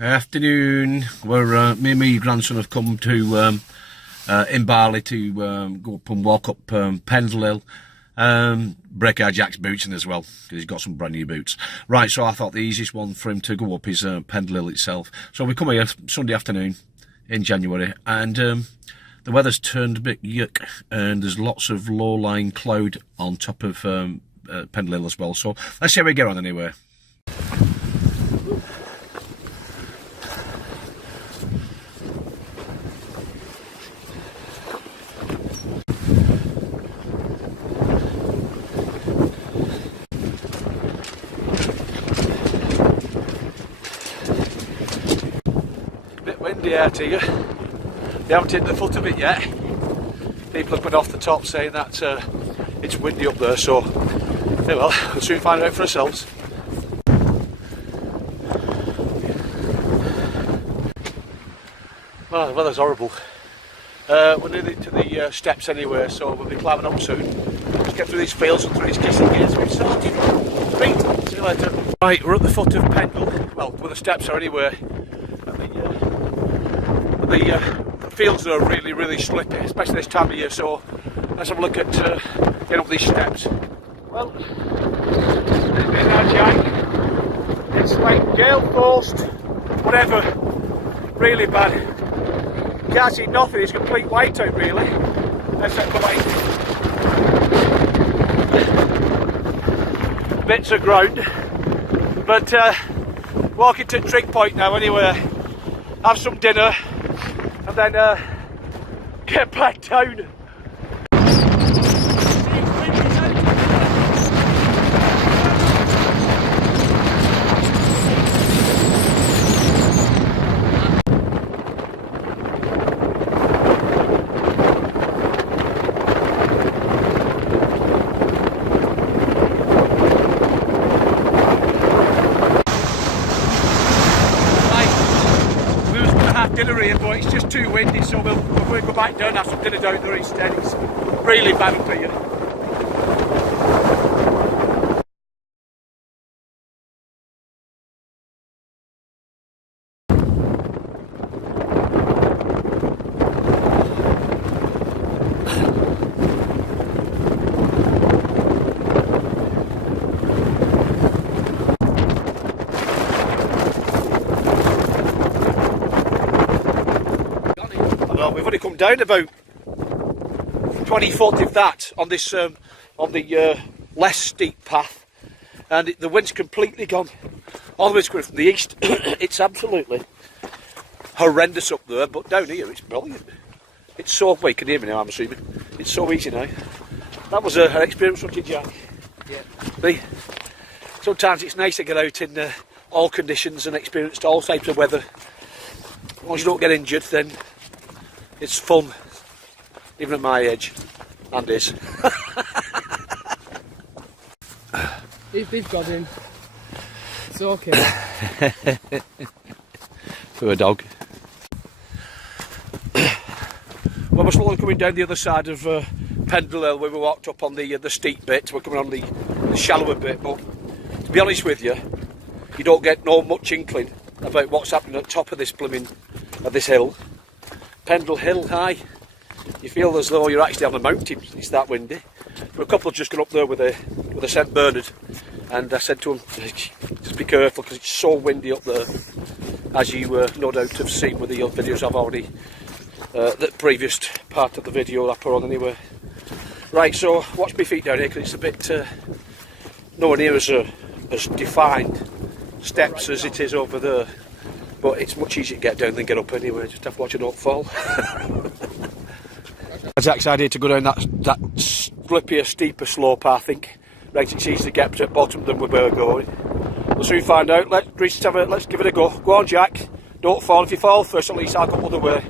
Afternoon. We're me and my grandson have come to in Barley to go up and walk up Pendle Hill, break our Jack's boots in as well because he's got some brand new boots. Right, so I thought the easiest one for him to go up is Pendle Hill itself. So we come here Sunday afternoon in January, and the weather's turned a bit yuck, and there's lots of low-lying cloud on top of Pendle Hill as well. So let's see how we get on anyway. Windy out here. They haven't hit the foot of it yet. People have been off the top saying that it's windy up there, so yeah, well, we'll soon find out for ourselves. Well, the weather's horrible. We're nearly to the steps anyway, so we'll be climbing up soon. Just get through these fields and through these kissing gates. We've started. Great. See you later. Right, we're at the foot of Pendle. Well, where the steps are anyway. The fields are really, really slippy, especially this time of year, so let's have a look at getting up these steps. Well, now, Jack. It's like gale force, whatever, really bad. Can't see nothing, it's complete whiteout really, except for like bits of ground. But walking to Trig Point now anyway, have some dinner, and then get back down. Dinner here, but it's just too windy, so we're going to go back down and have some dinner down there instead. It's really bad up here. We've only come down about 20 foot, if that, on this on the less steep path, and the wind's completely gone. All the wind's coming from the east. It's absolutely horrendous up there, but down here it's brilliant. It's so, well, you can hear me now, I'm assuming. It's so easy now. That was an experience, wasn't it, Jack? Yeah. Sometimes it's nice to get out in all conditions and experience all types of weather. As long as you don't get injured, then it's fun, even at my age, and is. They've got in. It's okay. For a dog. Well, we're slowly coming down the other side of Pendle Hill, where we walked up on the steep bit. We're coming on the shallower bit, but to be honest with you, you don't get no much inkling about what's happening at the top of this this hill. Pendle Hill high, you feel as though you're actually on a mountain. It's that windy. But a couple have just gone up there with a St Bernard, and I said to them, just be careful because it's so windy up there, as you no doubt have seen with the videos I've already, the previous part of the video I put on anyway. Right, so watch my feet down here because it's a bit nowhere near as defined steps as it is over there. But it's much easier to get down than get up anyway, just have to watch it not fall. Jack's idea to go down that slippier, steeper slope, I think. Right, it's easier to get to the bottom than we were going. We'll soon find out. Let's give it a go. Go on, Jack. Don't fall. If you fall first, at least I'll go the other way.